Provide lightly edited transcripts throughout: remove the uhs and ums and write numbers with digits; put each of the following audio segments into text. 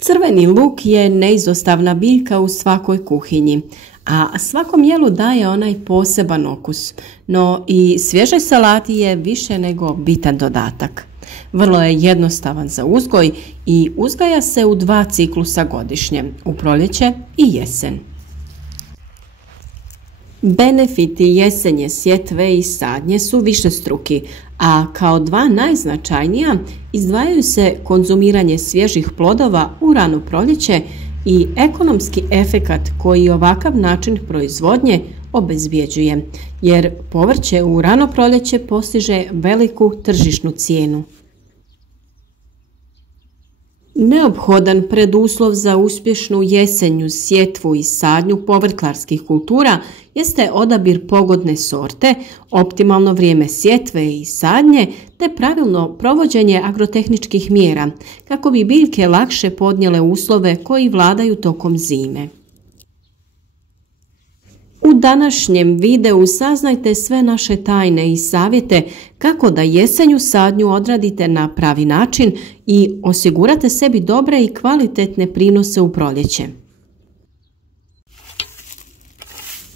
Crveni luk je neizostavna biljka u svakoj kuhinji, a svakom jelu daje onaj poseban okus, no i svježoj salati je više nego bitan dodatak. Vrlo je jednostavan za uzgoj i uzgaja se u 2 ciklusa godišnje, u proljeće i jesen. Benefiti jesenje sjetve i sadnje su višestruki, a kao 2 najznačajnija izdvajaju se konzumiranje svježih plodova u rano proljeće i ekonomski efekat koji ovakav način proizvodnje obezbjeđuje, jer povrće u rano proljeće postiže veliku tržišnu cijenu. Neophodan preduslov za uspješnu jesenju sjetvu i sadnju povrtlarskih kultura jeste odabir pogodne sorte, optimalno vrijeme sjetve i sadnje te pravilno provođenje agrotehničkih mjera kako bi biljke lakše podnijele uslove koji vladaju tokom zime. U današnjem videu saznajte sve naše tajne i savjete kako da jesenju sadnju odradite na pravi način i osigurate sebi dobre i kvalitetne prinose u proljeće.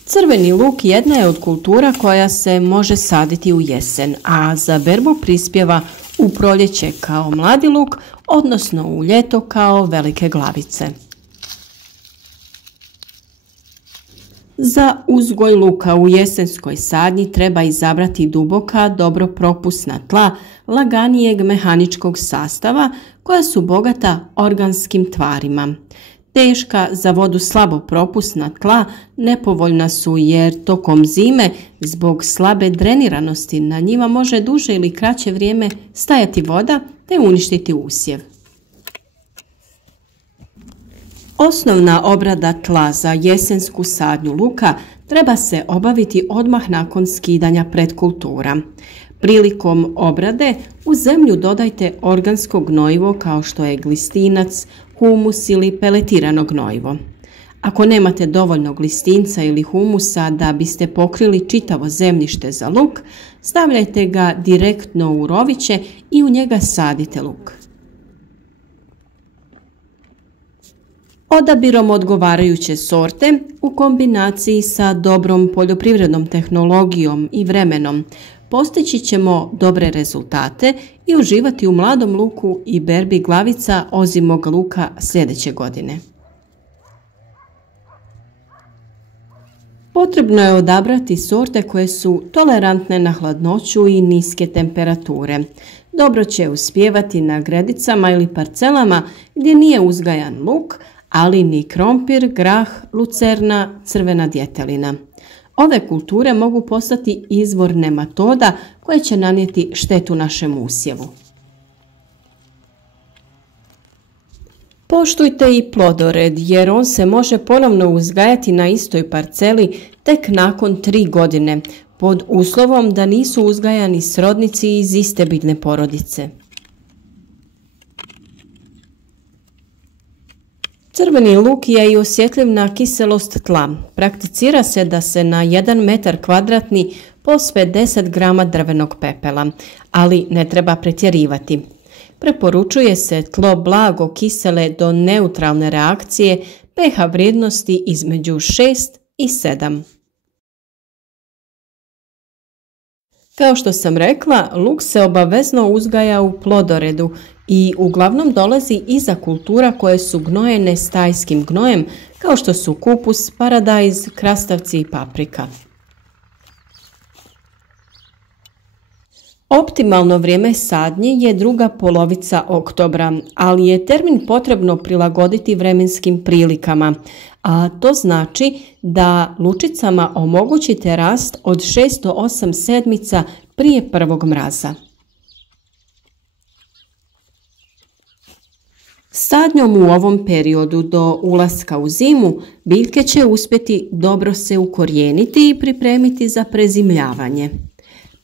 Crveni luk jedna je od kultura koja se može saditi u jesen, a za berbu prispjeva u proljeće kao mladi luk, odnosno u ljeto kao velike glavice. Za uzgoj luka u jesenskoj sadnji treba izabrati duboka, dobro propusna tla laganijeg mehaničkog sastava koja su bogata organskim tvarima. Teška, za vodu slabo propusna tla nepovoljna su jer tokom zime zbog slabe dreniranosti na njima može duže ili kraće vrijeme stajati voda te uništiti usjev. Osnovna obrada tla za jesensku sadnju luka treba se obaviti odmah nakon skidanja predkultura. Prilikom obrade u zemlju dodajte organsko gnojivo kao što je glistinac, humus ili peletirano gnojivo. Ako nemate dovoljno glistinca ili humusa da biste pokrili čitavo zemljište za luk, stavljajte ga direktno u roviće i u njega sadite luk. Odabirom odgovarajuće sorte u kombinaciji sa dobrom poljoprivrednom tehnologijom i vremenom postići ćemo dobre rezultate i uživati u mladom luku i berbi glavica ozimog luka sljedeće godine. Potrebno je odabrati sorte koje su tolerantne na hladnoću i niske temperature. Dobro će uspijevati na gredicama ili parcelama gdje nije uzgajan luk, ali ni krompir, grah, lucerna, crvena djetelina. Ove kulture mogu postati izvor nematoda koje će nanijeti štetu našem usjevu. Poštujte i plodored jer on se može ponovno uzgajati na istoj parceli tek nakon 3 godine, pod uslovom da nisu uzgajani srodnici iz iste biljne porodice. Crveni luk je i osjetljiv na kiselost tla. Prakticira se da se na 1 metar kvadratni pospe 10 grama drvenog pepela, ali ne treba pretjerivati. Preporučuje se tlo blago kisele do neutralne reakcije pH vrijednosti između 6 i 7. Kao što sam rekla, luk se obavezno uzgaja u plodoredu i uglavnom dolazi iza kultura koje su gnojene stajskim gnojem, kao što su kupus, paradajz, krastavci i paprika. Optimalno vrijeme sadnje je druga polovica oktobra, ali je termin potrebno prilagoditi vremenskim prilikama, a to znači da lučicama omogućite rast od 6 do 8 sedmica prije prvog mraza. Sadnjom u ovom periodu do ulaska u zimu biljke će uspjeti dobro se ukorijeniti i pripremiti za prezimljavanje.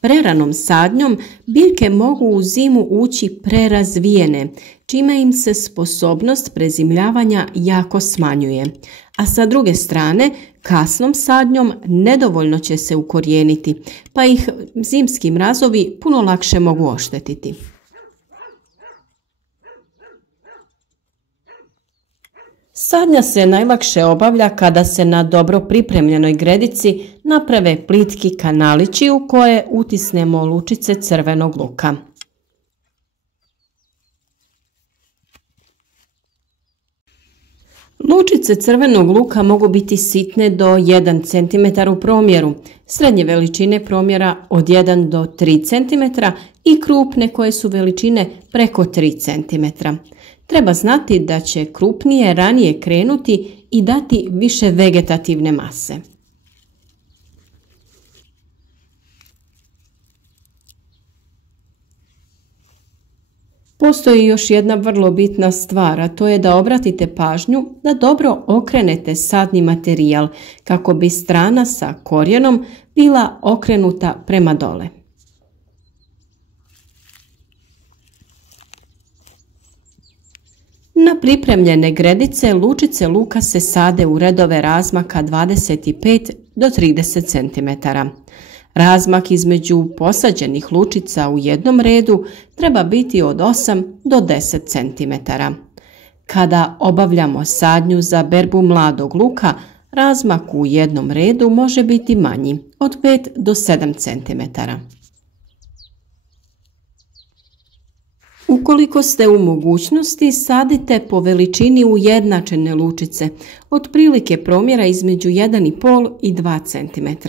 Preranom sadnjom biljke mogu u zimu ući prerazvijene, čime im se sposobnost prezimljavanja jako smanjuje, a sa druge strane kasnom sadnjom nedovoljno će se ukorijeniti, pa ih zimski mrazovi puno lakše mogu oštetiti. Sadnja se najlakše obavlja kada se na dobro pripremljenoj gredici naprave plitki kanalići u koje utisnemo lučice crvenog luka. Lučice crvenog luka mogu biti sitne do 1 cm u promjeru, srednje veličine promjera od 1 do 3 cm i krupne koje su veličine preko 3 cm. Treba znati da će krupnije ranije krenuti i dati više vegetativne mase. Postoji još jedna vrlo bitna stvar, a to je da obratite pažnju da dobro okrenete sadni materijal kako bi strana sa korijenom bila okrenuta prema dole. Na pripremljene gredice lučice luka se sade u redove razmaka 25 do 30 cm. Razmak između posađenih lučica u jednom redu treba biti od 8 do 10 cm. Kada obavljamo sadnju za berbu mladog luka, razmak u jednom redu može biti manji, od 5 do 7 cm. Ukoliko ste u mogućnosti, sadite po veličini ujednačene lučice, otprilike promjera između 1,5 i 2 cm.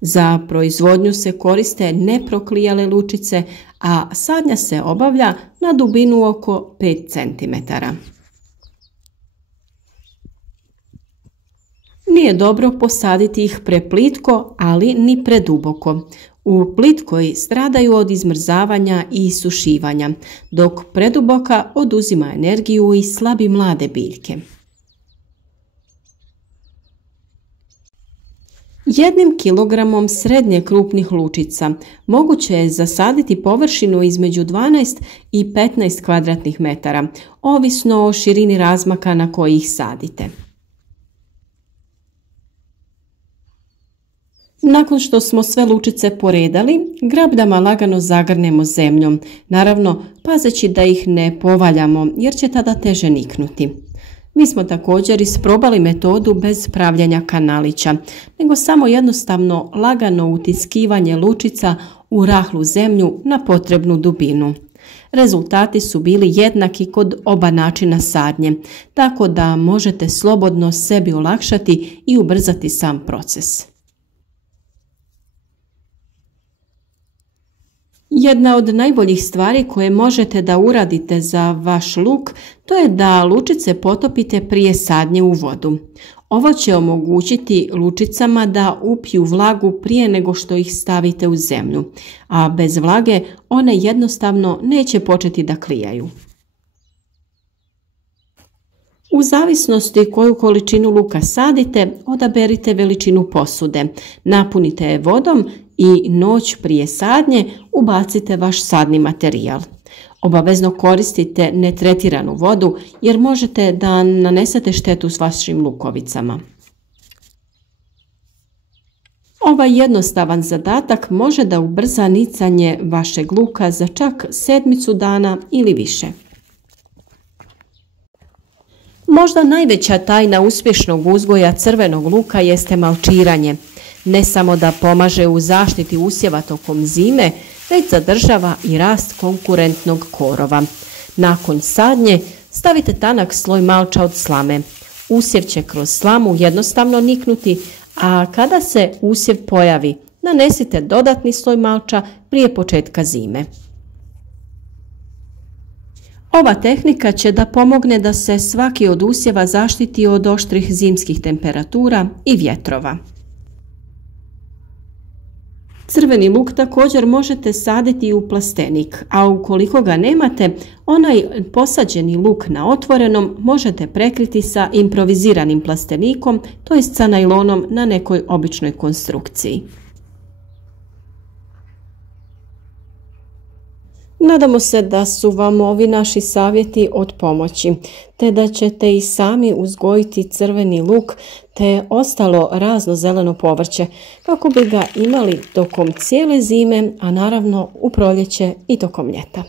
Za proizvodnju se koriste neproklijale lučice, a sadnja se obavlja na dubinu oko 5 cm. Nije dobro posaditi ih preplitko, ali ni preduboko. U plitkoj stradaju od izmrzavanja i sušivanja, dok preduboka oduzima energiju i slabi mlade biljke. 1 kilogramom srednje krupnih lučica moguće je zasaditi površinu između 12 i 15 kvadratnih metara, ovisno o širini razmaka na koji ih sadite. Nakon što smo sve lučice poredali, grabdama lagano zagrnemo zemljom, naravno pazeći da ih ne povaljamo jer će tada teže niknuti. Mi smo također isprobali metodu bez pravljenja kanalića, nego samo jednostavno lagano utiskivanje lučica u rahlu zemlju na potrebnu dubinu. Rezultati su bili jednaki kod oba načina sadnje, tako da možete slobodno sebi olakšati i ubrzati sam proces. Jedna od najboljih stvari koje možete da uradite za vaš luk, to je da lučice potopite prije sadnje u vodu. Ovo će omogućiti lučicama da upiju vlagu prije nego što ih stavite u zemlju, a bez vlage one jednostavno neće početi da klijaju. U zavisnosti koju količinu luka sadite, odaberite veličinu posude, napunite je vodom i noć prije sadnje ubacite vaš sadni materijal. Obavezno koristite netretiranu vodu jer možete da nanesete štetu s vašim lukovicama. Ovaj jednostavan zadatak može da ubrza nicanje vašeg luka za čak 7 dana ili više. Možda najveća tajna uspješnog uzgoja crvenog luka jeste malčiranje. Ne samo da pomaže u zaštiti usjeva tokom zime, već zadržava i rast konkurentnog korova. Nakon sadnje stavite tanak sloj malča od slame. Usjev će kroz slamu jednostavno niknuti, a kada se usjev pojavi, nanesite dodatni sloj malča prije početka zime. Ova tehnika će da pomogne da se svaki od usjeva zaštiti od oštrih zimskih temperatura i vjetrova. Crveni luk također možete saditi u plastenik, a ukoliko ga nemate, onaj posađeni luk na otvorenom možete prekriti sa improviziranim plastenikom, to jest sa najlonom na nekoj običnoj konstrukciji. Nadamo se da su vam ovi naši savjeti od pomoći, te da ćete i sami uzgojiti crveni luk te ostalo razno zeleno povrće kako bi ga imali tokom cijele zime, a naravno u proljeće i tokom ljeta.